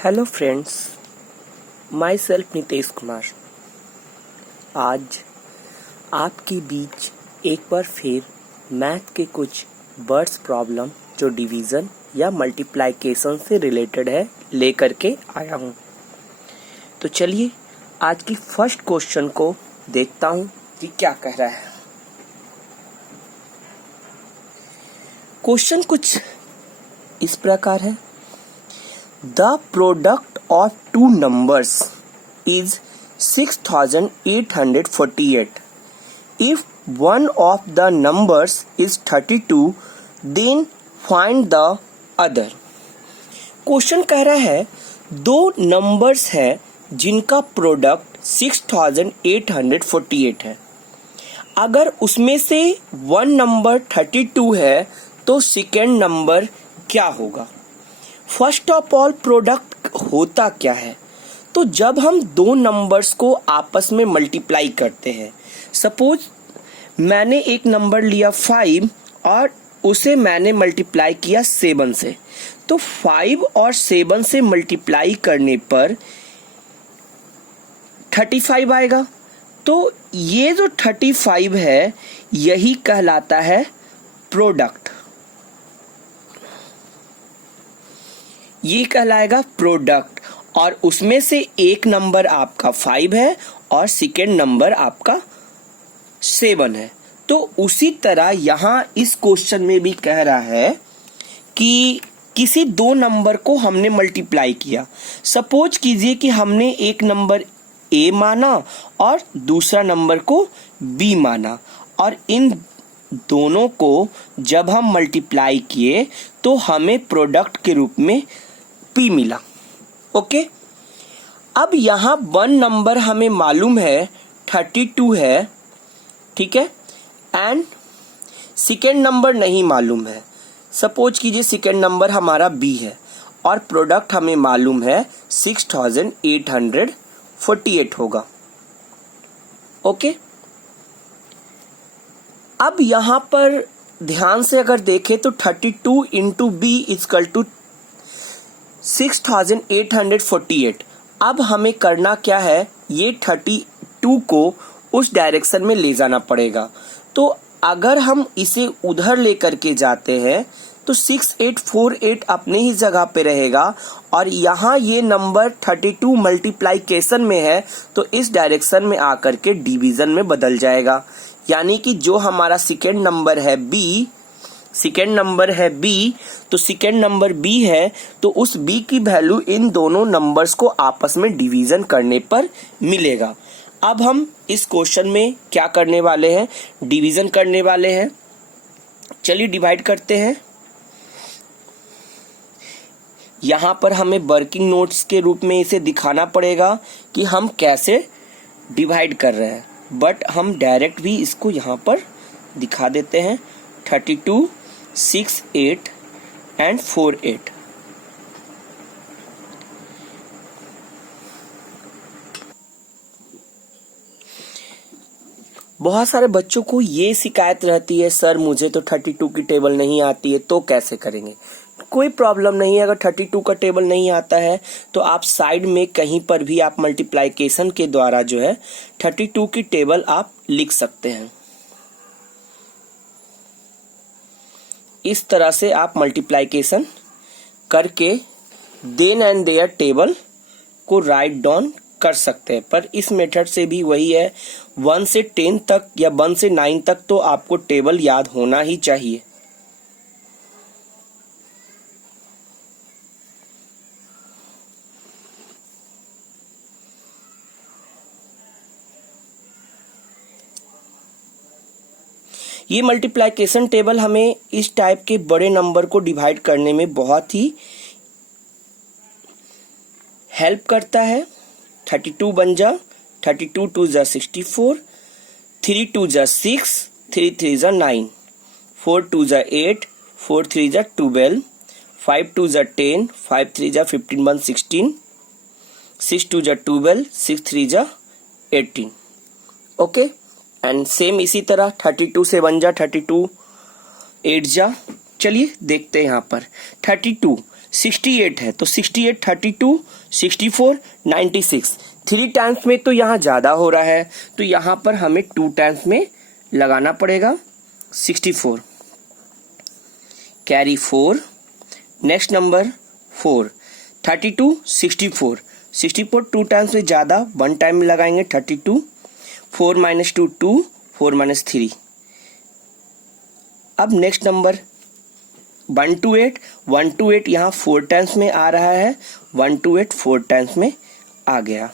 Hello friends, my self Nitesh Kumar. आज आपके बीच एक बार फिर मैथ के कुछ वर्ड्स प्रॉब्लम जो डिवीज़न या मल्टीप्लिकेशन से रिलेटेड है लेकर के आया हूँ। तो चलिए आज की फर्स्ट क्वेश्चन को देखता हूँ कि क्या कह रहा है। क्वेश्चन कुछ इस प्रकार है। The product of two numbers is 6848. If one of the numbers is 32, then find the other. Question कह रहा है दो नंबर्स है जिनका प्रोडक्ट 6848 है। अगर उसमें से वन नंबर 32 है तो सेकेंड नंबर क्या होगा। फर्स्ट ऑफ ऑल प्रोडक्ट होता क्या है। तो जब हम दो नंबर्स को आपस में मल्टीप्लाई करते हैं, सपोज मैंने एक नंबर लिया 5 और उसे मैंने मल्टीप्लाई किया 7 से, तो 5 और 7 से मल्टीप्लाई करने पर 35 आएगा। तो ये जो 35 है यही कहलाता है प्रोडक्ट। ये कहलाएगा प्रोडक्ट। और उसमें से एक नंबर आपका 5 है और सेकेंड नंबर आपका 7 है। तो उसी तरह यहाँ इस क्वेश्चन में भी कह रहा है कि किसी दो नंबर को हमने मल्टीप्लाई किया। सपोज कीजिए कि हमने एक नंबर ए माना और दूसरा नंबर को बी माना, और इन दोनों को जब हम मल्टीप्लाई किए तो हमें प्रोडक्ट के रूप में पी मिला। ओके, अब यहाँ वन नंबर हमें मालूम है 32 है, ठीक है, एंड सेकेंड नंबर नहीं मालूम है। सपोज कीजिए सेकेंड नंबर हमारा बी है और प्रोडक्ट हमें मालूम है 6848 होगा। ओके, अब यहाँ पर ध्यान से अगर देखें तो 32 इंटू बी इक्वल टू 6848। अब हमें करना क्या है, ये 32 को उस डायरेक्शन में ले जाना पड़ेगा। तो अगर हम इसे उधर लेकर के जाते हैं तो 6848 अपने ही जगह पे रहेगा, और यहाँ ये नंबर 32 मल्टीप्लिकेशन में है तो इस डायरेक्शन में आकर के डिवीजन में बदल जाएगा। यानी कि जो हमारा सेकेंड नंबर है बी, तो सेकेंड नंबर बी है तो उस बी की वैल्यू इन दोनों नंबर्स को आपस में डिवीजन करने पर मिलेगा। अब हम इस क्वेश्चन में क्या करने वाले हैं, डिवीजन करने वाले हैं। चलिए डिवाइड करते हैं। यहाँ पर हमें वर्किंग नोट्स के रूप में इसे दिखाना पड़ेगा कि हम कैसे डिवाइड कर रहे हैं, बट हम डायरेक्ट भी इसको यहाँ पर दिखा देते हैं। 32, 6, 8 एंड 4, 8। बहुत सारे बच्चों को ये शिकायत रहती है, सर मुझे तो 32 की टेबल नहीं आती है, तो कैसे करेंगे। कोई प्रॉब्लम नहीं है। अगर 32 का टेबल नहीं आता है तो आप साइड में कहीं पर भी आप मल्टीप्लिकेशन के द्वारा जो है 32 की टेबल आप लिख सकते हैं। इस तरह से आप मल्टीप्लिकेशन करके देन एंड देयर टेबल को राइट डाउन कर सकते हैं। पर इस मेथड से भी वही है, 1 से 10 तक या 1 से 9 तक तो आपको टेबल याद होना ही चाहिए। ये मल्टीप्लिकेशन टेबल हमें इस टाइप के बड़े नंबर को डिवाइड करने में बहुत ही हेल्प करता है। 32 बन जा, 32 2 जा 64, 3 2 जा 6, 3 3 जा 9, 4 2 जा 8, 4 3 जा 12, 5 2 जा 10, 5 3 जा 15 1 16, 6 2 जा 12, 6 3 जा 18। ओके, एंड सेम इसी तरह 32 से 1 जा 32, 8 जा। चलिए देखते हैं यहाँ पर 32 68 है, तो 68, 32, 64, 96, 3 टाइम्स में तो यहाँ ज़्यादा हो रहा है, तो यहाँ पर हमें 2 टाइम्स में लगाना पड़ेगा 64, कैरी 4, नेक्स्ट नंबर 4, 32, 64, 64 2 टाइम्स में ज़्यादा, 1 टाइम में लगाएंगे 32, 4 - 2 2, 4 - 3। अब नेक्स्ट नंबर 128, 128 यहाँ 4 टाइम्स में आ रहा है, 128 4 टाइम्स में आ गया।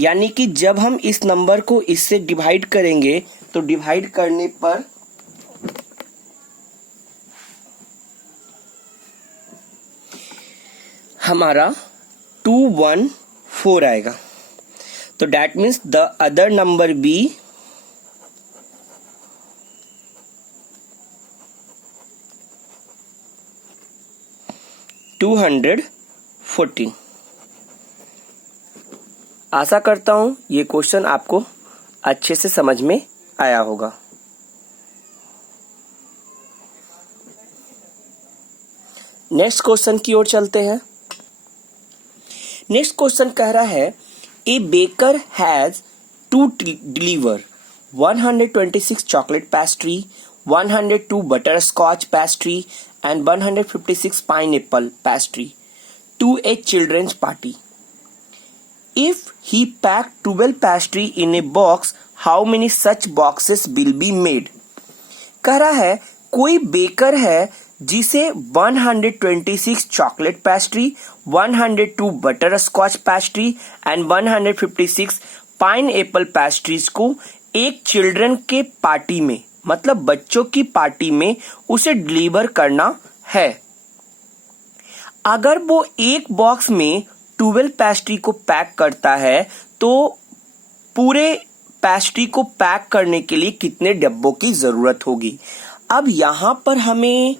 यानी कि जब हम इस नंबर को इससे डिवाइड करेंगे तो डिवाइड करने पर हमारा 214 आएगा। तो that means the other number be $214। आशा करता हूं ये क्वेश्चन आपको अच्छे से समझ में आया होगा। नेक्स्ट क्वेश्चन की ओर चलते हैं। नेक्स्ट क्वेश्चन कह रहा है a baker has to deliver 126 chocolate pastry, 102 butterscotch pastry and 156 pineapple pastry to a children's party. If he packed 12 pastry in a box, how many such boxes will be made? कह रहा है कोई baker है जिसे 126 chocolate pastry, 102 butterscotch pastry and 156 pineapple pastries को एक children के party में, मतलब बच्चों की पार्टी में उसे डिलीवर करना है। अगर वो एक बॉक्स में 12 पेस्ट्री को पैक करता है तो पूरे पेस्ट्री को पैक करने के लिए कितने डब्बों की जरूरत होगी। अब यहां पर हमें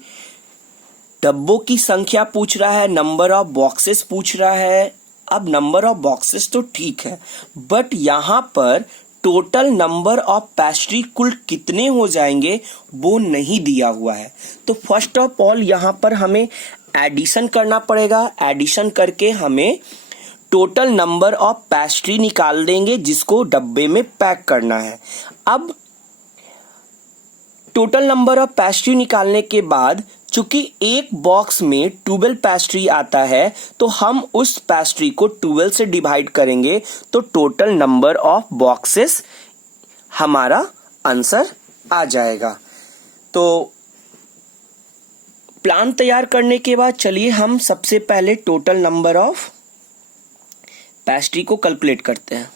डब्बों की संख्या पूछ रहा है, नंबर ऑफ बॉक्सेस पूछ रहा है। अब नंबर ऑफ बॉक्सेस तो ठीक है, बट यहां पर टोटल नंबर ऑफ पेस्ट्री कुल कितने हो जाएंगे वो नहीं दिया हुआ है। तो फर्स्ट ऑफ ऑल यहाँ पर हमें एडिशन करना पड़ेगा। एडिशन करके हमें टोटल नंबर ऑफ पेस्ट्री निकाल देंगे जिसको डब्बे में पैक करना है। अब टोटल नंबर ऑफ पेस्ट्री निकालने के बाद चूंकि एक बॉक्स में 12 पेस्ट्री आता है तो हम उस पेस्ट्री को 12 से डिवाइड करेंगे तो टोटल नंबर ऑफ बॉक्सेस हमारा आंसर आ जाएगा। तो प्लान तैयार करने के बाद चलिए हम सबसे पहले टोटल नंबर ऑफ पेस्ट्री को कैलकुलेट करते हैं।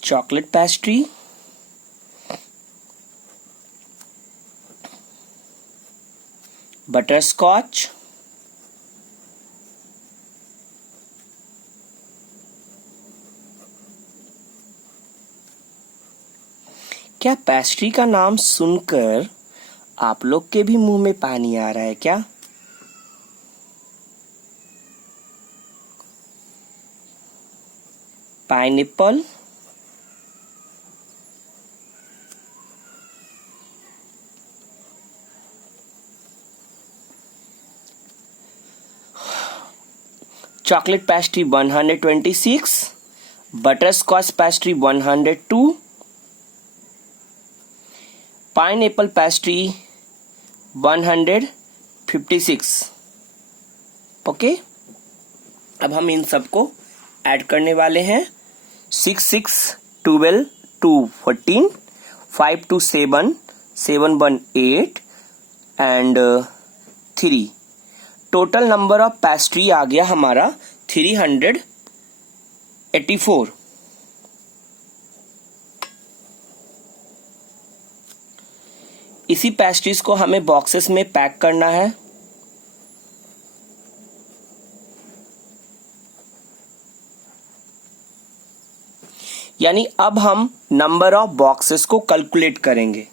चॉकलेट पेस्ट्री, बटरस्कॉच, क्या पेस्ट्री का नाम सुनकर आप लोग के भी मुंह में पानी आ रहा है क्या? Pineapple, chocolate pastry 126, butterscotch pastry 102, pineapple pastry 156। Okay, अब हम इन सबको ऐड करने वाले हैं। 6 6 12 2 14, 5 2 7 7 1 8 and 3। Total number of pastry आ गया हमारा 384। इसी पेस्ट्रीज को हमें बॉक्सेस में पैक करना है। यानी अब हम नंबर ऑफ बॉक्सेस को कैलकुलेट करेंगे।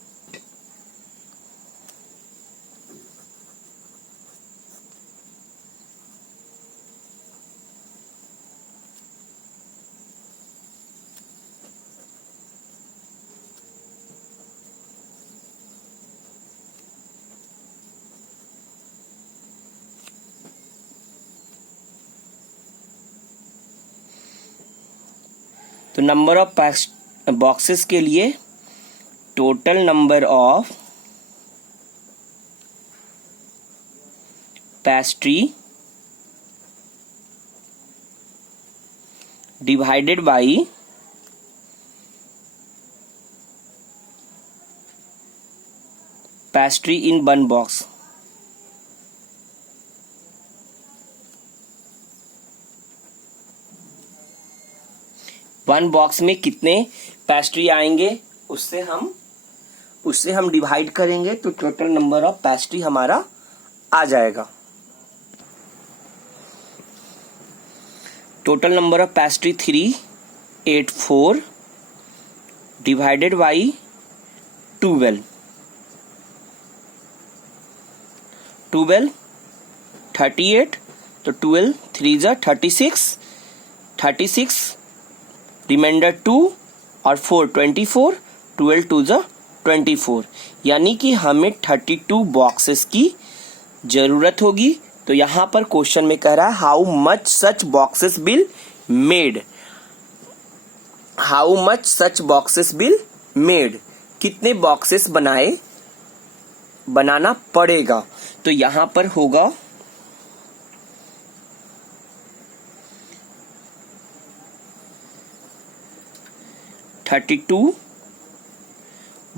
तो नंबर ऑफ बॉक्सेस के लिए total number of pastry divided by pastry in one box. One box में कितने पेस्ट्री आएंगे उससे हम डिवाइड करेंगे तो टोटल नंबर ऑफ पेस्ट्री हमारा आ जाएगा। Total number of pastry 384 divided by 12 38 तो 12 3 जा 36 रिमाइंडर 2 और 4 24 12 2 जा 24 यानी कि हमें 32 बॉक्सेस की जरूरत होगी। तो यहां पर क्वेश्चन में कह रहा है how much such boxes will made, how much such boxes will made, कितने बॉक्सेस बनाना पड़ेगा। तो यहां पर होगा 32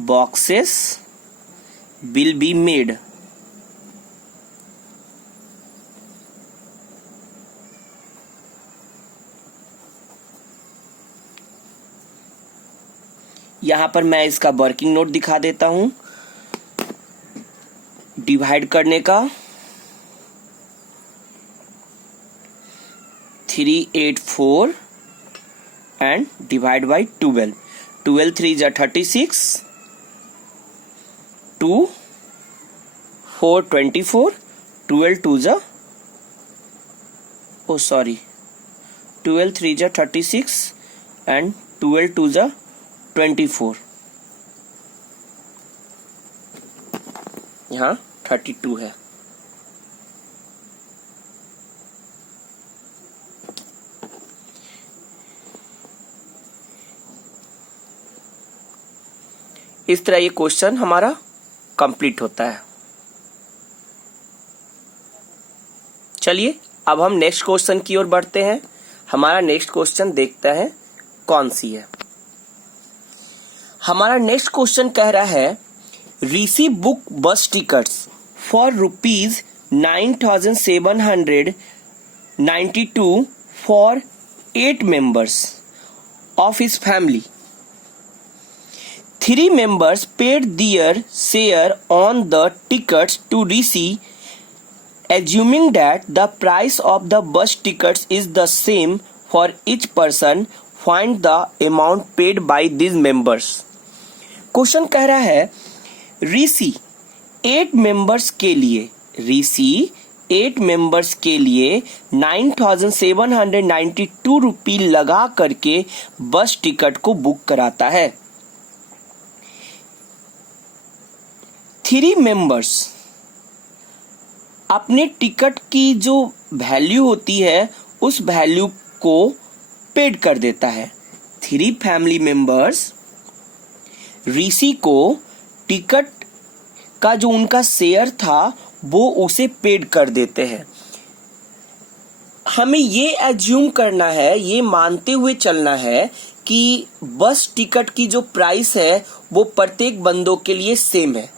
boxes will be made। यहां पर मैं इसका वर्किंग नोट दिखा देता हूं डिवाइड करने का। 384 एंड डिवाइड बाई 12 3 जा 36 2 4 24 12 2 जा 3 जा 36 एंड 12 2 जा 24 यहाँ 32 है। इस तरह ये क्वेश्चन हमारा कंप्लीट होता है। चलिए अब हम नेक्स्ट क्वेश्चन की ओर बढ़ते हैं। हमारा नेक्स्ट क्वेश्चन देखते हैं कौन सी है। हमारा नेक्स्ट क्वेश्चन कह रहा है रिसीव बुक बस tickets for ₹9,792 for 8 members of his family। 3 members paid their share on the tickets to receive, assuming that the price of the bus tickets is the same for each person, find the amount paid by these members। Question कह रहा है ऋषि 8 members के लिए 9,792 रुपये लगा करके बस ticket को बुक कराता है। 3 members अपने टिकट की जो वैल्यू होती है उस वैल्यू को पेड कर देता है। 3 फैमिली मेंबर्स ऋषि को टिकट का जो उनका शेयर था वो उसे पेड कर देते हैं। हमें ये एज्यूम करना है, ये मानते हुए चलना है कि बस टिकट की जो प्राइस है वो प्रत्येक बंदों के लिए सेम है।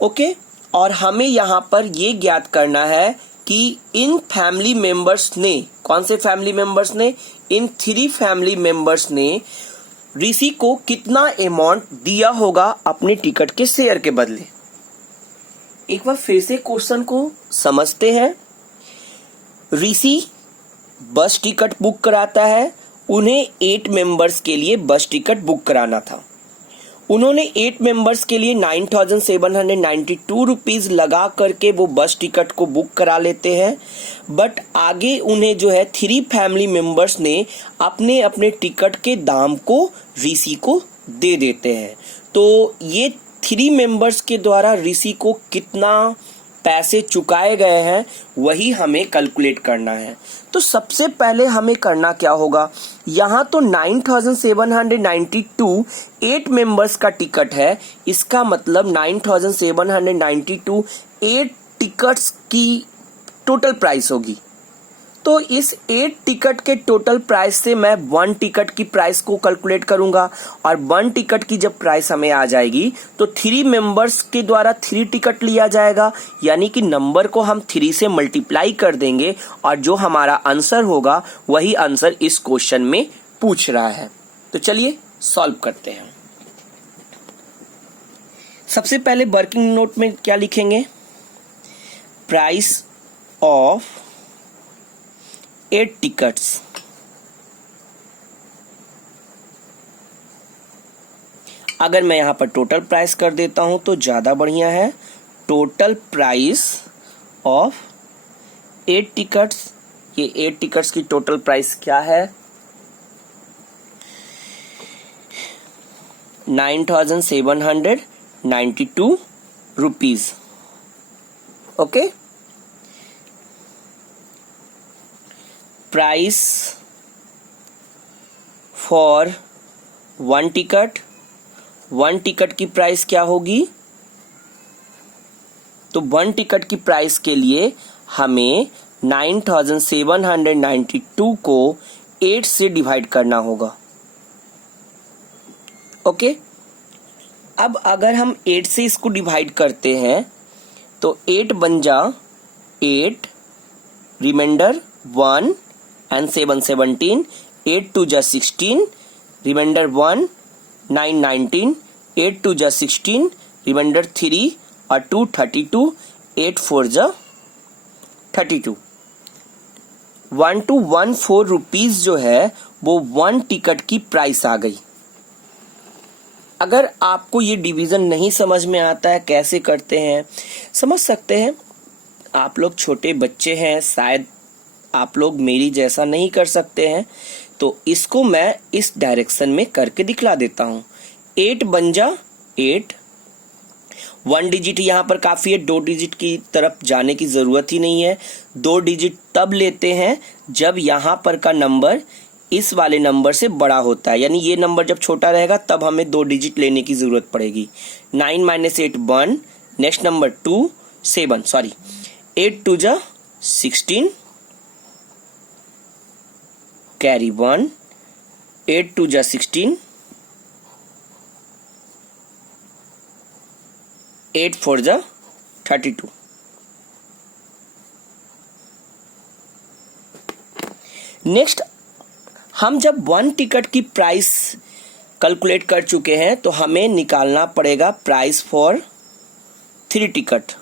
ओके और हमें यहां पर ये ज्ञात करना है कि इन फैमिली मेंबर्स ने, कौन से फैमिली मेंबर्स ने, इन 3 फैमिली मेंबर्स ने ऋषि को कितना अमाउंट दिया होगा अपने टिकट के शेयर के बदले। एक बार फिर से क्वेश्चन को समझते हैं। ऋषि बस टिकट बुक कराता है उन्हें 8 मेंबर्स के लिए बस टिकट बुक कराना था। उन्होंने 8 मेंबर्स के लिए 9792 रुपीज़ लगा करके वो बस टिकट को बुक करा लेते हैं। बट आगे उन्हें जो है 3 फैमिली मेंबर्स ने अपने अपने टिकट के दाम को ऋषि को दे देते हैं। तो ये 3 मेंबर्स के द्वारा ऋषि को कितना पैसे चुकाए गए हैं वही हमें कैलकुलेट करना है। तो सबसे पहले हमें करना क्या होगा, यहाँ तो 9792 8 मेंबर्स का टिकट है, इसका मतलब 9792 8 टिकट्स की टोटल प्राइस होगी। तो इस 8 टिकट के टोटल प्राइस से मैं 1 टिकट की प्राइस को कैलकुलेट करूंगा, और 1 टिकट की जब प्राइस हमें आ जाएगी तो 3 मेंबर्स के द्वारा 3 टिकट लिया जाएगा, यानी कि नंबर को हम 3 से मल्टीप्लाई कर देंगे और जो हमारा आंसर होगा वही आंसर इस क्वेश्चन में पूछ रहा है। तो चलिए सॉल्व करते हैं। सबसे पहले वर्किंग नोट में क्या लिखेंगे, प्राइस ऑफ 8 टिकट्स। अगर मैं यहां पर टोटल प्राइस कर देता हूं तो ज्यादा बढ़िया है। टोटल प्राइस ऑफ 8 टिकट्स, ये 8 टिकट्स की टोटल प्राइस क्या है, 9792 rupees. Okay, price for 1 ticket, 1 ticket की प्राइस क्या होगी, तो 1 टिकट की प्राइस के लिए हमें 9792 को 8 से डिवाइड करना होगा। ओके, अब अगर हम 8 से इसको डिवाइड करते हैं तो 8 बन जा 8, रिमाइंडर 1 and 7 17, 8 2 जा 16, रिमाइंडर 1 9 19, 8 2 जा 16, रिमाइंडर 3 और 2 32, 8 4 जा 32। 1214 रुपीज जो है वो 1 टिकट की प्राइस आ गई। अगर आपको ये डिवीजन नहीं समझ में आता है कैसे करते हैं, समझ सकते हैं, आप लोग छोटे बच्चे हैं, शायद आप लोग मेरी जैसा नहीं कर सकते हैं, तो इसको मैं इस डायरेक्शन में करके दिखला देता हूं। 8 बन जा 8, 1 डिजिट यहाँ पर काफी है, 2 डिजिट की तरफ जाने की जरूरत ही नहीं है। 2 डिजिट तब लेते हैं जब यहाँ पर का नंबर इस वाले नंबर से बड़ा होता है, यानी ये नंबर जब छोटा रहेगा तब हमें 2 डिजिट लेने की जरूरत पड़ेगी। 9 - 8 1, नेक्स्ट नंबर 2 7, सॉरी 8 2 जा 16, कैरी 1, 8 2 जा 16, 8 4 जा 32। नेक्स्ट, हम जब 1 टिकट की प्राइस कैलकुलेट कर चुके हैं तो हमें निकालना पड़ेगा प्राइस फॉर 3 टिकट,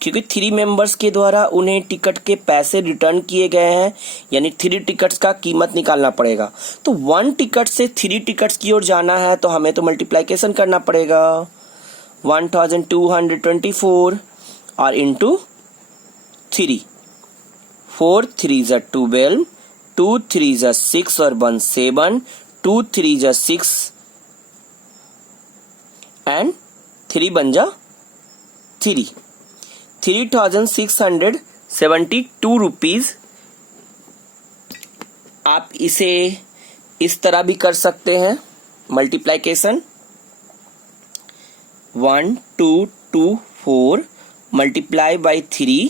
क्योंकि 3 मेंबर्स के द्वारा उन्हें टिकट के पैसे रिटर्न किए गए हैं, यानी 3 टिकट्स का कीमत निकालना पड़ेगा। तो 1 टिकट से 3 टिकट्स की ओर जाना है तो हमें तो मल्टीप्लिकेशन करना पड़ेगा, 1224 और इंटू 3, 4 3 जा 12, 2 3 जा 6 और 1 7, 2 3 जा 6 एंड 3 बन जा 3, 3672 रुपीज। आप इसे इस तरह भी कर सकते हैं, मल्टीप्लिकेशन 1224 मल्टीप्लाई बाई 3,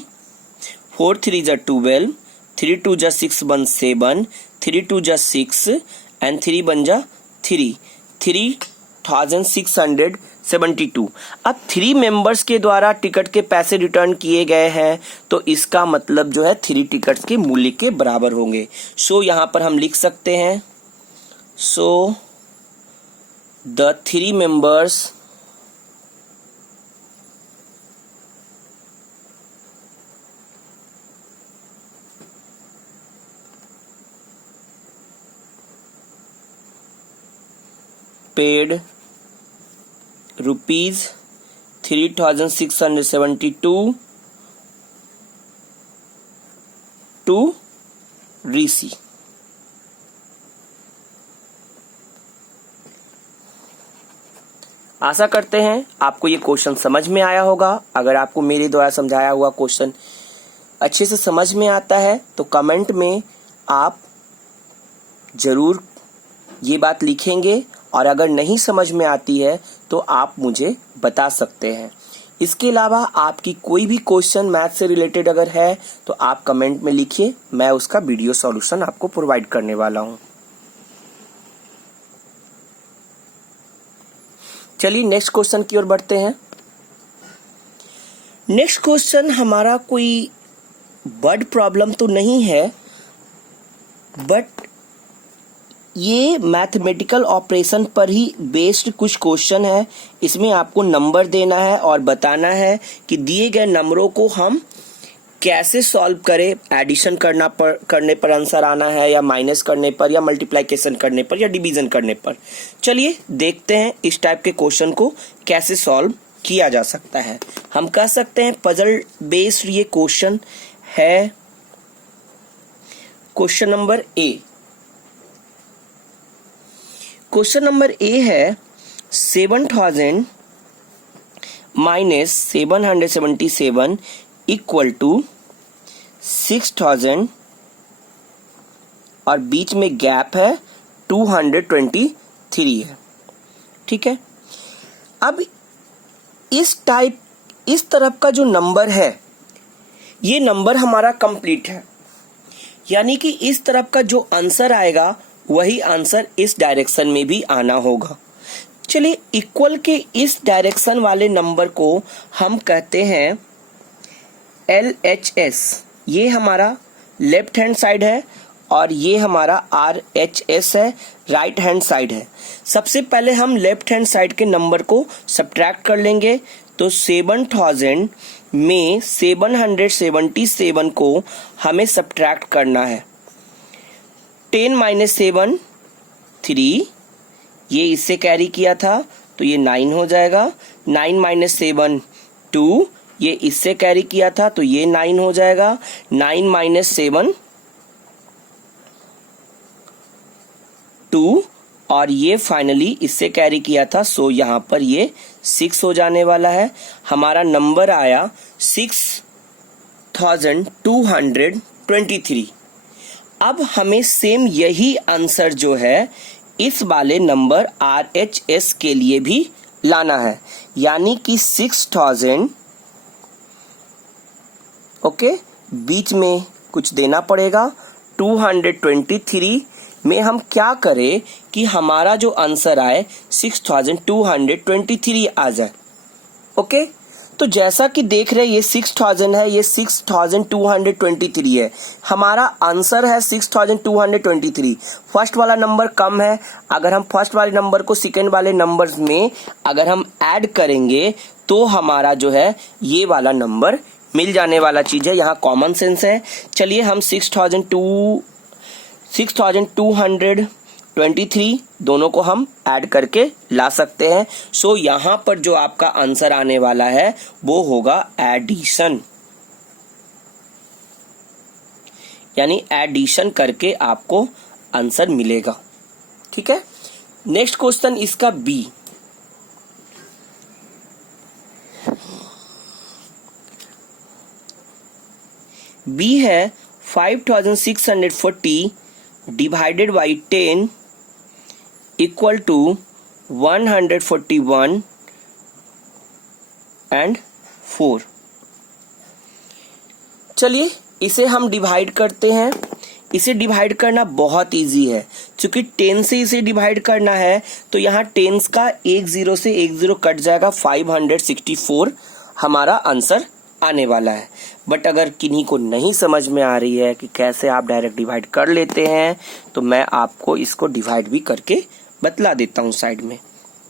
4 3 जा 12, 3 2 जा 6 1 7, 3 2 जा 6 एंड 3 बन जा 3, 3672। अब 3 मेंबर्स के द्वारा टिकट के पैसे रिटर्न किए गए हैं तो इसका मतलब जो है 3 टिकट्स के मूल्य के बराबर होंगे। सो यहां पर हम लिख सकते हैं, so the 3 members paid rupees 3672 to Rishi. आशा करते हैं आपको ये क्वेश्चन समझ में आया होगा। अगर आपको मेरे द्वारा समझाया हुआ क्वेश्चन अच्छे से समझ में आता है तो कमेंट में आप जरूर ये बात लिखेंगे, और अगर नहीं समझ में आती है तो आप मुझे बता सकते हैं। इसके अलावा आपकी कोई भी क्वेश्चन मैथ से रिलेटेड अगर है तो आप कमेंट में लिखिए, मैं उसका वीडियो सॉल्यूशन आपको प्रोवाइड करने वाला हूं। चलिए नेक्स्ट क्वेश्चन की ओर बढ़ते हैं। नेक्स्ट क्वेश्चन हमारा कोई वर्ड प्रॉब्लम तो नहीं है, बट ये मैथमेटिकल ऑपरेशन पर ही बेस्ड कुछ क्वेश्चन है। इसमें आपको नंबर देना है और बताना है कि दिए गए नंबरों को हम कैसे सॉल्व करें। एडिशन करने पर आंसर आना है, या माइनस करने पर, या मल्टीप्लिकेशन करने पर, या डिवीजन करने पर। चलिए देखते हैं इस टाइप के क्वेश्चन को कैसे सॉल्व किया जा सकता है। हम कह सकते हैं पजल बेस्ड ये क्वेश्चन है। Question number A. Question number A है 7000 माइनस 777 इक्वल टू 6000 और बीच में गैप है 223 है। ठीक है, अब इस तरफ का जो नंबर है ये नंबर हमारा कंप्लीट है, यानी कि इस तरफ का जो आंसर आएगा वही आंसर इस डायरेक्शन में भी आना होगा। चलिए इक्वल के इस डायरेक्शन वाले नंबर को हम कहते हैं LHS। ये हमारा लेफ्ट हैंड साइड है और ये हमारा RHS है, राइट हैंड साइड है। सबसे पहले हम लेफ्ट हैंड साइड के नंबर को सब्ट्रैक्ट कर लेंगे, तो 7000 में 777 को हमें सब्ट्रैक्ट करना है। 10 माइनस 7 3, ये इससे कैरी किया था तो ये 9 हो जाएगा। 9 माइनस 7 2, ये इससे कैरी किया था तो ये 9 हो जाएगा। 9 माइनस 7 2, और ये फाइनली इससे कैरी किया था, सो यहां पर ये 6 हो जाने वाला है। हमारा नंबर आया 6223। अब हमें सेम यही आंसर जो है इस वाले नंबर RHS के लिए भी लाना है, यानी कि 6000 ओके, बीच में कुछ देना पड़ेगा। 223 में हम क्या करें कि हमारा जो आंसर आए 6223 आ जाए। ओके, तो जैसा कि देख रहे हैं ये 6000 है, ये 6223 है। हमारा आंसर है 6223। फर्स्ट वाला नंबर कम है, अगर हम फर्स्ट वाले नंबर को सेकेंड वाले नंबर्स में अगर हम ऐड करेंगे तो हमारा जो है ये वाला नंबर मिल जाने वाला चीज है। यहाँ कॉमन सेंस है। चलिए हम 6223 दोनों को हम ऐड करके ला सकते हैं। सो यहां पर जो आपका आंसर आने वाला है वो होगा एडिशन, यानी एडिशन करके आपको आंसर मिलेगा। ठीक है, नेक्स्ट क्वेश्चन इसका बी। बी है 5640 divided by 10 equal to 141 and 4। चलिए इसे हम डिवाइड करते हैं। इसे डिवाइड करना बहुत इजी है, क्योंकि 10 से इसे डिवाइड करना है तो यहाँ 10 का 1 0 से 1 0 कट जाएगा, 564 हमारा आंसर आने वाला है। बट अगर किन्हीं को नहीं समझ में आ रही है कि कैसे आप डायरेक्ट डिवाइड कर लेते हैं तो मैं आपको इसको डिवाइड भी करके बतला देता हूं साइड में।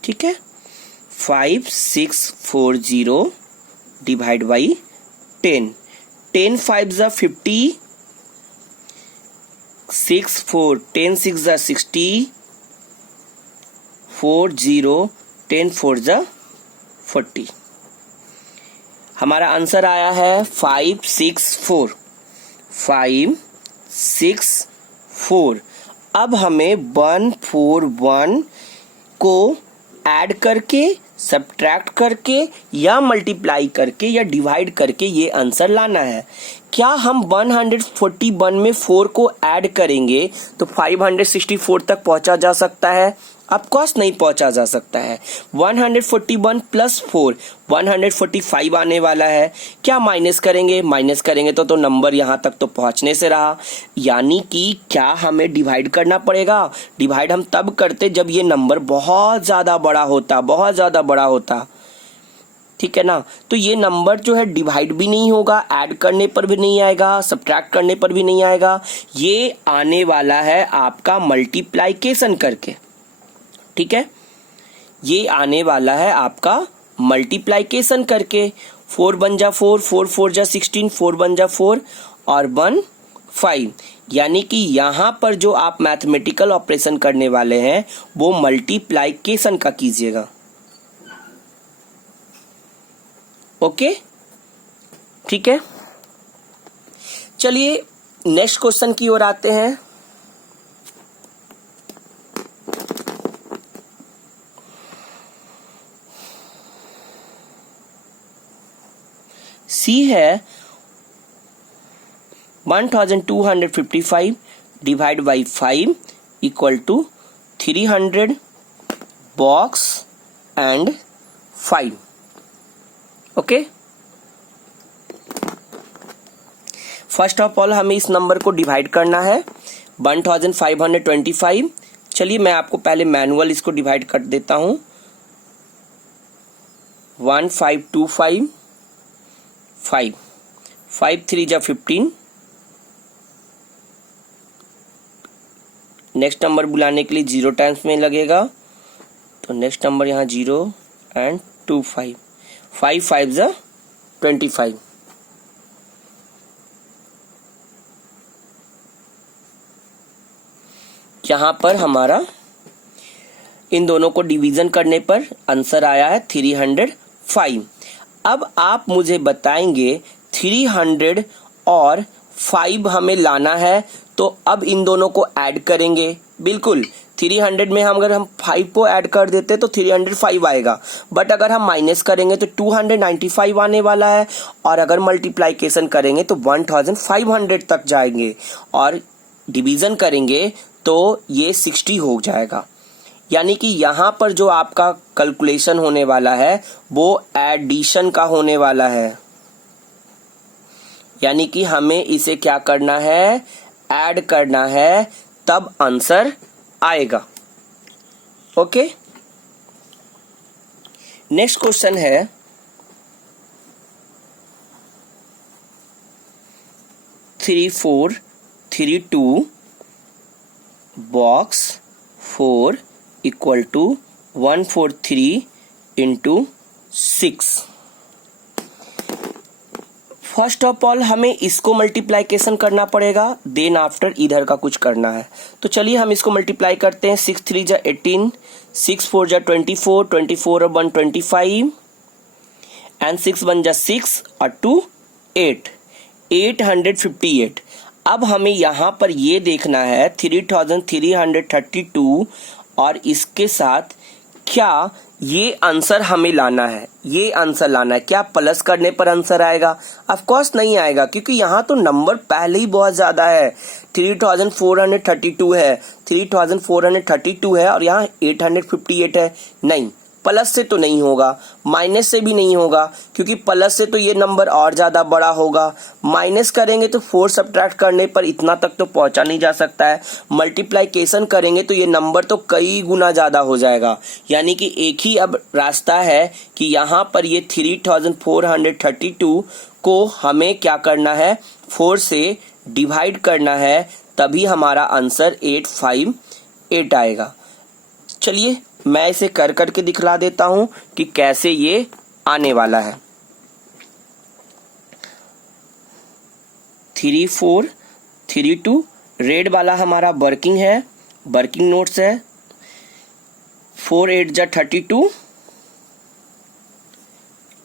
ठीक है, 5640 डिवाइड बाई 10। 10 5 जा 50, 6 4 10 6 जा 60, 4 0 10 4 जा 40। हमारा आंसर आया है 564। 564। अब हमें 141 को ऐड करके, सब्ट्रैक्ट करके या मल्टीप्लाई करके या डिवाइड करके ये आंसर लाना है। क्या हम 141 में 4 को ऐड करेंगे तो 564 तक पहुंचा जा सकता है? ऑफ कोर्स नहीं पहुंचा जा सकता है। 141 प्लस 4 145 आने वाला है। क्या माइनस करेंगे? माइनस करेंगे तो नंबर यहाँ तक तो पहुंचने से रहा। यानी कि क्या हमें डिवाइड करना पड़ेगा? डिवाइड हम तब करते जब ये नंबर बहुत ज़्यादा बड़ा होता, बहुत ज़्यादा बड़ा होता। ठीक है ना? तो ये नंबर जो है डिवाइड भी नहीं होगा, ऐड करने पर भी नहीं आएगा, सब्ट्रैक्ट करने पर भी नहीं आएगा। ये आने वाला है आपका मल्टीप्लाइकेशन करके। ठीक है, ये आने वाला है आपका मल्टीप्लाइकेशन करके। 4 बन जा 4, 4 4 जा 16, 4 बन जा 4 और 1 5। यानी कि यहां पर जो आप मैथमेटिकल ऑपरेशन करने वाले हैं वो मल्टीप्लाइकेशन का कीजिएगा। ओके, ठीक है। चलिए नेक्स्ट क्वेश्चन की ओर आते हैं। सी है 1255 divide by 5 equal to 300 box and 5। ओके, फर्स्ट ऑफ ऑल हमें इस नंबर को डिवाइड करना है 1525। चलिए मैं आपको पहले मैनुअल इसको डिवाइड कर देता हूं। 1525 5 5 3 जा 15। नेक्स्ट नंबर बुलाने के लिए 0 टाइम्स में लगेगा, तो नेक्स्ट नंबर यहाँ 0 एंड 2 5 5 5 जा 25। यहाँ पर हमारा इन दोनों को डिवीजन करने पर आंसर आया है 305। अब आप मुझे बताएंगे 300 और 5 हमें लाना है, तो अब इन दोनों को ऐड करेंगे। बिल्कुल 300 में हम अगर हम 5 को ऐड कर देते तो 305 आएगा, बट अगर हम माइनस करेंगे तो 295 आने वाला है, और अगर मल्टीप्लाइकेशन करेंगे तो 1500 तक जाएंगे, और डिवीजन करेंगे तो ये 60 हो जाएगा। यानी कि यहाँ पर जो आपका कैलकुलेशन होने वाला है वो एडिशन का होने वाला है। यानी कि हमें इसे क्या करना है? ऐड करना है, तब आंसर आएगा। ओके, नेक्स्ट क्वेश्चन है 3432 box 4 equal to 143 into 6। First of all हमें इसको मल्टीप्लाइकेशन करना पड़ेगा, देन आफ्टर इधर का कुछ करना है। तो चलिए हम इसको मल्टीप्लाई करते हैं। 6 3 जा 18, 6 4 जा 24, 24 और 1 25 एंड 6 1 जा 6 और 2 8, 858। अब हमें यहाँ पर ये देखना है 3332 और इसके साथ क्या ये आंसर हमें लाना है, ये आंसर लाना है। क्या प्लस करने पर आंसर आएगा? ऑफ कोर्स नहीं आएगा, क्योंकि यहाँ तो नंबर पहले ही बहुत ज्यादा है। 3432 है, 3432 है और यहाँ 858 है। नहीं, प्लस से तो नहीं होगा, माइनस से भी नहीं होगा, क्योंकि प्लस से तो ये नंबर और ज्यादा बड़ा होगा। माइनस करेंगे तो 4 सब्ट्रैक्ट करने पर इतना तक तो पहुंचा नहीं जा सकता है। मल्टीप्लाइकेशन करेंगे तो ये नंबर तो कई गुना ज्यादा हो जाएगा। यानी कि एक ही अब रास्ता है कि यहाँ पर ये 3432 को हमें क्या करना है? 4 से डिवाइड करना है, तभी हमारा आंसर 858 आएगा। चलिए मैं इसे कर करके दिखला देता हूं कि कैसे ये आने वाला है। 3432 रेड वाला हमारा वर्किंग है, वर्किंग नोट्स है। 4 8 जा 32,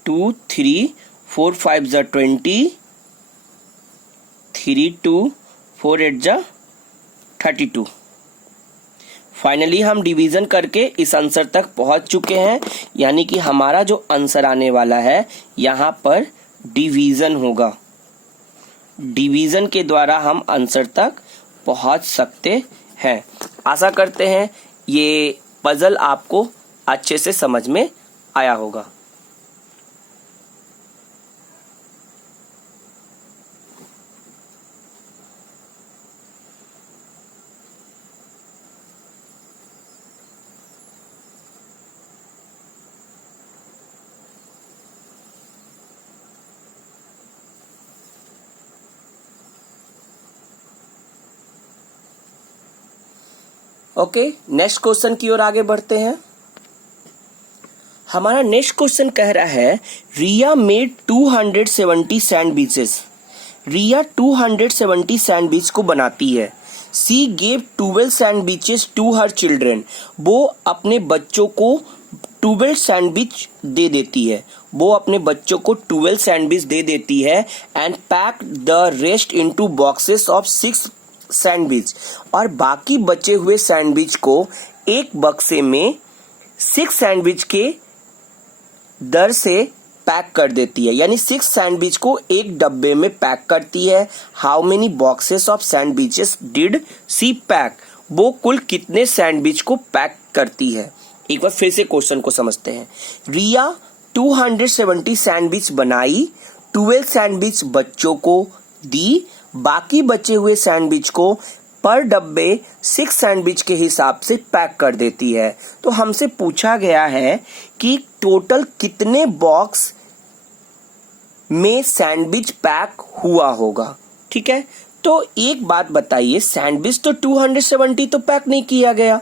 2 3 4 5 जा 20, 3 2 4 8 जा 32। फाइनली हम डिवीजन करके इस आंसर तक पहुंच चुके हैं, यानी कि हमारा जो आंसर आने वाला है यहाँ पर डिवीजन होगा। डिवीजन के द्वारा हम आंसर तक पहुंच सकते हैं। आशा करते हैं ये पजल आपको अच्छे से समझ में आया होगा। ओके, नेक्स्ट क्वेश्चन की ओर आगे बढ़ते हैं। हमारा नेक्स्ट क्वेश्चन कह रहा है Riya made 270 sandwiches. Riya 270 sandwich को बनाती है। She gave 12 sandwiches to her children. वो अपने बच्चों को 12 सैंडविच दे देती है। वो अपने बच्चों को 12 सैंडविच दे देती है and pack the rest into boxes of 6 sandwich. और बाकी बचे हुए सैंडविच को एक बक्से में 6 सैंडविच के दर से पैक कर देती है, यानी 6 सैंडविच को एक डब्बे में पैक करती है। How many boxes of sandwiches did she pack. वो कुल कितने सैंडविच को पैक करती है। एक बार फिर से क्वेश्चन को समझते हैं। रिया 270 सैंडविच बनाई, 12 सैंडविच बच्चों को दी, बाकी बचे हुए सैंडविच को पर डब्बे 6 सैंडविच के हिसाब से पैक कर देती है। तो हमसे पूछा गया है कि टोटल कितने बॉक्स में सैंडविच पैक हुआ होगा। ठीक है, तो एक बात बताइए, सैंडविच तो 270 तो पैक नहीं किया गया,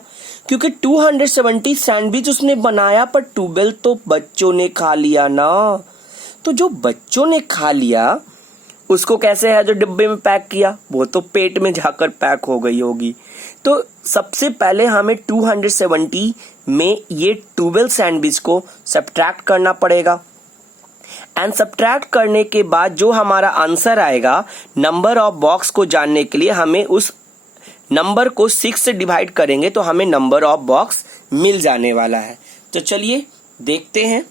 क्योंकि 270 सैंडविच उसने बनाया पर 12 तो बच्चों ने खा लिया ना। तो जो बच्चों ने खा लिया उसको कैसे है जो डिब्बे में पैक किया, वो तो पेट में जाकर पैक हो गई होगी। तो सबसे पहले हमें 270 में ये 12 सैंडविच को सब्ट्रैक्ट करना पड़ेगा एंड सब्ट्रैक्ट करने के बाद जो हमारा आंसर आएगा, नंबर ऑफ बॉक्स को जानने के लिए हमें उस नंबर को 6 से डिवाइड करेंगे तो हमें नंबर ऑफ बॉक्स मिल जाने वाला है। तो चलिए देखते हैं।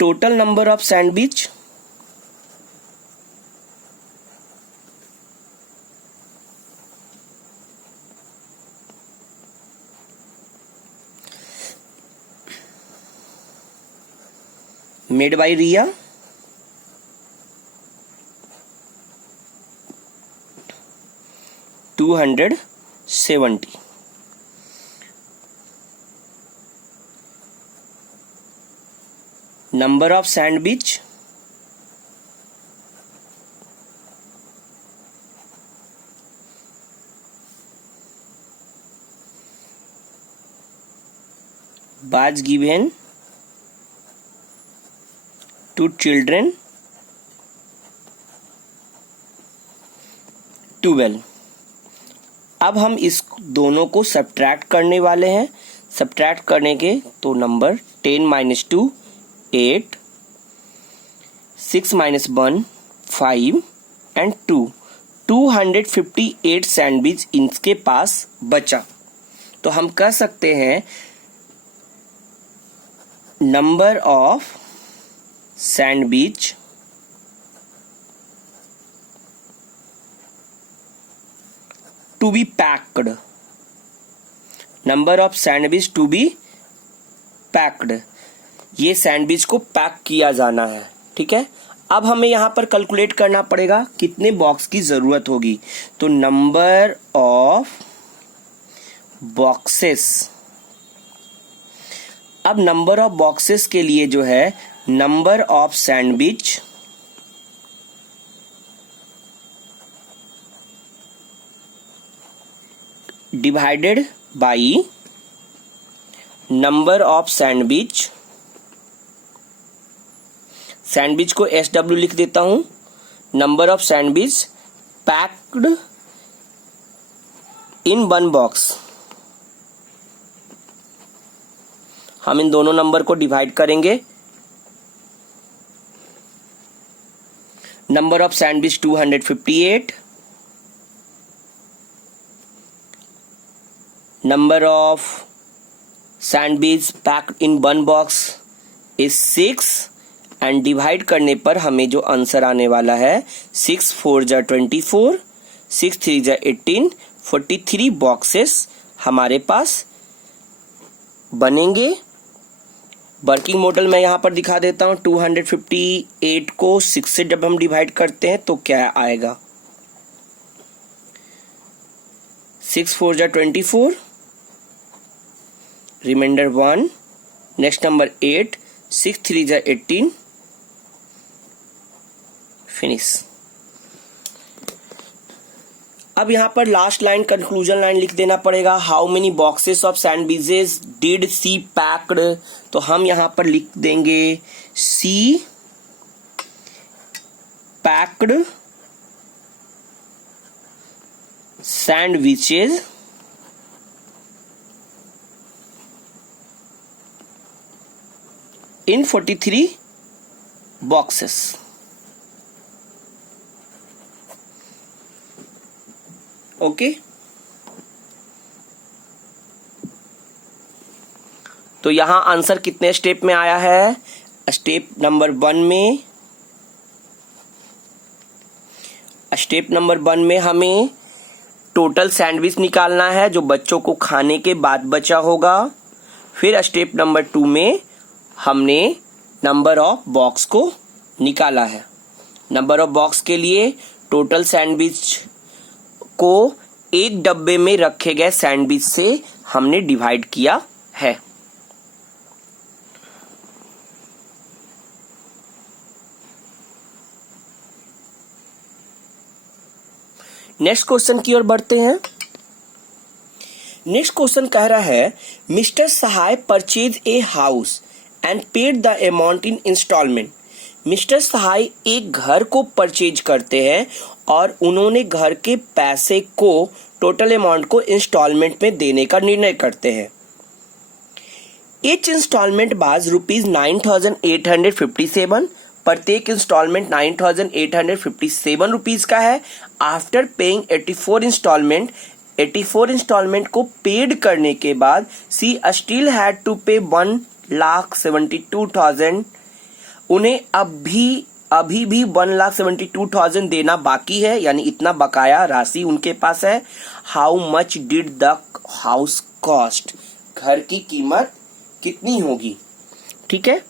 Total number of sandwich made by Riya 270। number of sandwich was given to children 12। अब हम इस दोनों को सब्ट्रैक्ट करने वाले हैं। सब्ट्रैक्ट करने के तो नंबर 10 - 2 8, 6 - 1 5 एंड 2 258 सैंडविच इनके पास बचा। तो हम कह सकते हैं number of sandwich to be packed, number of sandwich to be packed, ये सैंडविच को पैक किया जाना है। ठीक है, अब हमें यहां पर कैलकुलेट करना पड़ेगा कितने बॉक्स की जरूरत होगी। तो नंबर ऑफ बॉक्सेस, अब नंबर ऑफ बॉक्सेस के लिए जो है number of sandwich divided by number of sandwich, sandwich को SW लिख देता हूं, number of sandwich packed in one box, हम इन दोनों नंबर को डिवाइड करेंगे। Number of sandwich 258, number of sandwich packed in one box is 6 and divide करने पर हमें जो आंसर आने वाला है 6 4 जा 24, 6 3 जा 18, 43 बॉक्सेस हमारे पास बनेंगे। वर्किंग मॉडल मैं यहाँ पर दिखा देता हूँ। 258 को 6 से जब हम डिवाइड करते हैं तो क्या आएगा, 6 4 जा 24, रिमाइंडर 1, नेक्स्ट नंबर 8, 6 3 जा 18, फिनिश। अब यहाँ पर लास्ट लाइन कंक्लूजन लाइन लिख देना पड़ेगा। How many boxes of sandwiches did she packed, तो हम यहाँ पर लिख देंगे she packed sandwiches in 43 boxes. Okay, तो यहां आंसर कितने स्टेप में आया है? स्टेप नंबर 1 में, स्टेप नंबर 1 में हमें टोटल सैंडविच निकालना है जो बच्चों को खाने के बाद बचा होगा। फिर स्टेप नंबर 2 में हमने नंबर ऑफ बॉक्स को निकाला है। नंबर ऑफ बॉक्स के लिए टोटल सैंडविच को एक डब्बे में रखे गए सैंडविच से हमने डिवाइड किया है। नेक्स्ट क्वेश्चन की ओर बढ़ते हैं। नेक्स्ट क्वेश्चन कह रहा है mister Sahay purchase a house and paid the amount in instalment. Mister Sahay एक घर को परचेज करते हैं और उन्होंने घर के पैसे को टोटल अमाउंट को इंस्टॉलमेंट में देने का निर्णय करते हैं। each इंस्टॉलमेंट बाज ₹9,857, प्रत्येक इंस्टॉलमेंट 9,857 रुपीज का है। आफ्टर पेइंग 84 इंस्टॉलमेंट, 84 इंस्टॉलमेंट को पेड करने के बाद सी स्टिल हैड टू पे 1,72,000, उन्हें अभी भी 1,72,000 देना बाकी है, यानी इतना बकाया राशि उनके पास है। How much did the house cost, घर की कीमत कितनी होगी? ठीक है,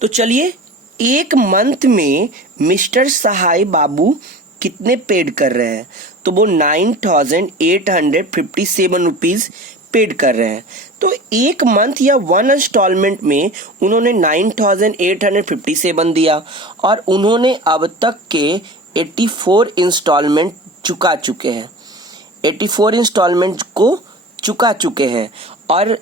तो चलिए एक मंथ में मिस्टर सहाय बाबू कितने पेड कर रहे हैं, तो वो 9,857 रुपीज पेड कर रहे हैं। तो एक मंथ या 1 इंस्टॉलमेंट में उन्होंने 9,857 दिया और उन्होंने अब तक के 84 इंस्टॉलमेंट चुका चुके हैं, 84 इंस्टॉलमेंट को चुका चुके हैं और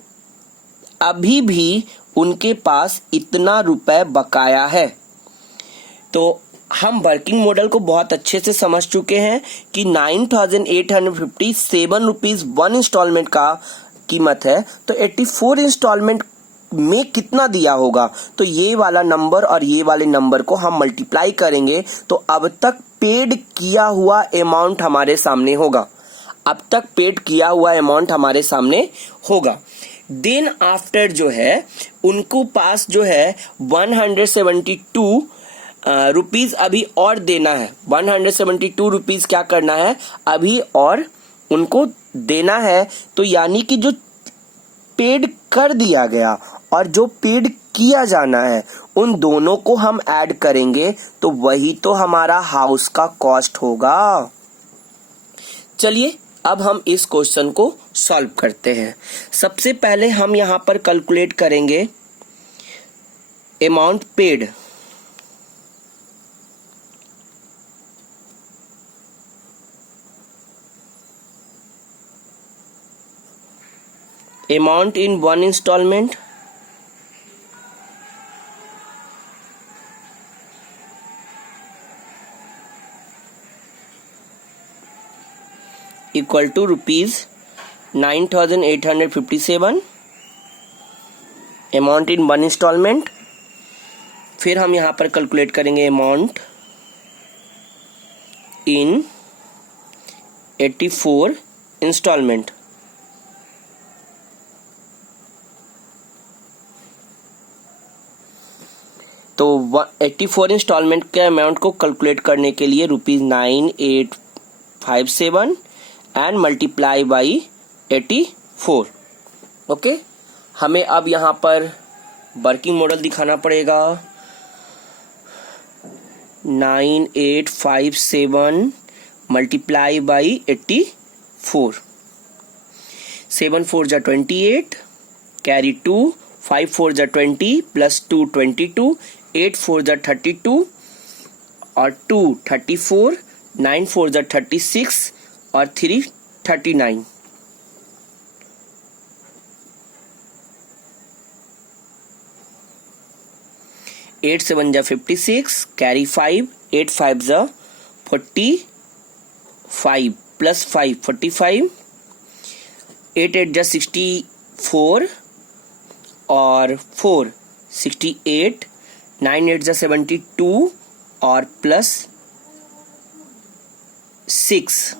अभी भी उनके पास इतना रुपए बकाया है। तो हम वर्किंग मॉडल को बहुत अच्छे से समझ चुके हैं कि 9,857 रुपीज 1 इंस्टॉलमेंट का कीमत है, तो 84 इंस्टॉलमेंट में कितना दिया होगा, तो ये वाला नंबर और ये वाले नंबर को हम मल्टीप्लाई करेंगे तो अब तक पेड किया हुआ अमाउंट हमारे सामने होगा, अब तक पेड किया हुआ अमाउंट हमारे सामने होगा। देन आफ्टर जो है उनको पास जो है 172 रुपीज अभी और देना है। 172 रुपीज क्या करना है, अभी और उनको देना है। तो यानी कि जो पेड कर दिया गया और जो पेड किया जाना है उन दोनों को हम ऐड करेंगे तो वही तो हमारा हाउस का कॉस्ट होगा। चलिए अब हम इस क्वेश्चन को सॉल्व करते हैं। सबसे पहले हम यहां पर कैलकुलेट करेंगे amount paid. Amount in 1 installment, equal to ₹9,857 amount in 1 installment. फिर हम यहाँ पर कैलकुलेट करेंगे अमाउंट इन 84 इंस्टॉलमेंट। तो 84 इंस्टॉलमेंट के अमाउंट को कैलकुलेट करने के लिए ₹9,857 एंड मल्टीप्लाई बाई 84। ओके, हमें अब यहाँ पर वर्किंग मॉडल दिखाना पड़ेगा। 9,857 मल्टीप्लाई बाई 84। 7 4 जा 28, कैरी 2, 5 4 जा 20 प्लस 2 22, 8 4 जा 32 और 2 34, 9 4 जा 36 और 3 39। 8 7 जा 56, कैरी 5, 8 5 जा 45 प्लस 5 45, 8 8 जा 64 और 4 68, 9 8 जा 72 और प्लस 6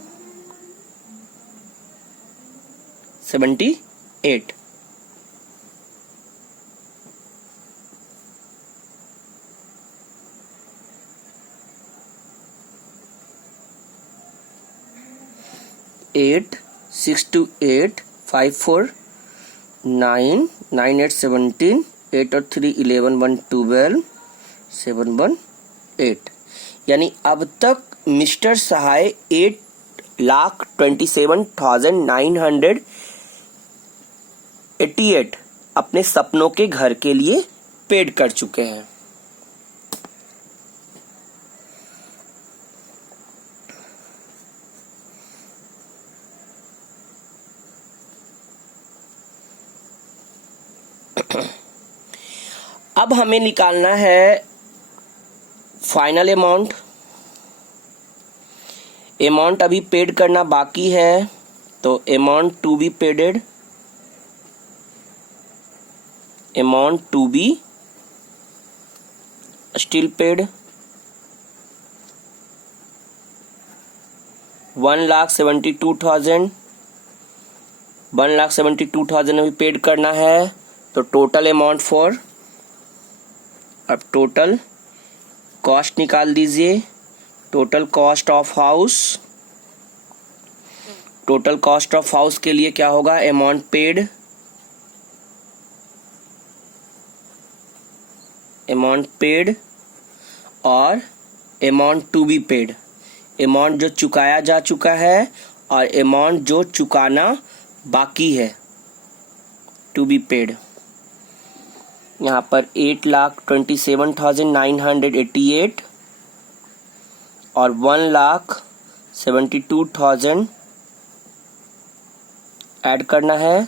78। एट 6 2 8 5 4 9 9 8 17, 8 और 3 11 1 12 7 1 8। यानी अब तक मिस्टर सहाय 8,27,988 अपने सपनों के घर के लिए पेड कर चुके हैं। अब हमें निकालना है फाइनल अमाउंट। अमाउंट अभी पेड करना बाकी है, तो amount to be paided, amount to be still paid 1,72,000। 1,72,000 अभी पेड करना है, तो टोटल अमाउंट फॉर, अब टोटल कॉस्ट निकाल दीजिए। Total cost of house, total cost of house के लिए क्या होगा, अमाउंट पेड, अमाउंट पेड और amount to be paid. Amount जो चुकाया जा चुका है और अमाउंट जो चुकाना बाकी है, टू बी पेड। यहाँ पर 8,27,988 और 1,72,000 ऐड करना है।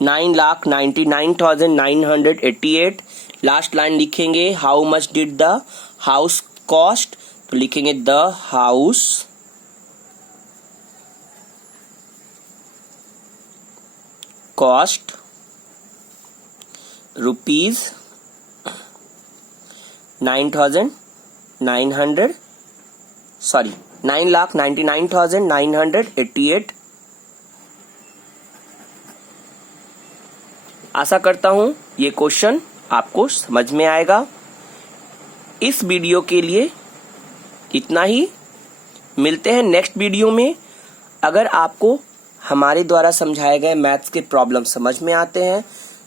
$9,99,988। लास्ट लाइन लिखेंगे how much did the house cost, तो लिखेंगे द हाउस कॉस्ट रुपीज 9,99,988। आशा करता हूं ये क्वेश्चन आपको समझ में आएगा। इस वीडियो के लिए इतना ही, मिलते हैं नेक्स्ट वीडियो में। अगर आपको हमारे द्वारा समझाए गए मैथ्स के प्रॉब्लम समझ में आते हैं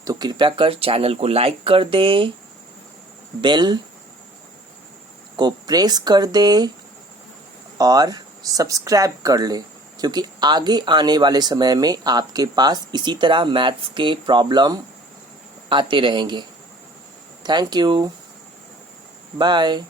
तो कृपया कर चैनल को लाइक कर दे, बेल को प्रेस कर दे और सब्सक्राइब कर ले, क्योंकि आगे आने वाले समय में आपके पास इसी तरह मैथ्स के प्रॉब्लम आते रहेंगे। Thank you, bye.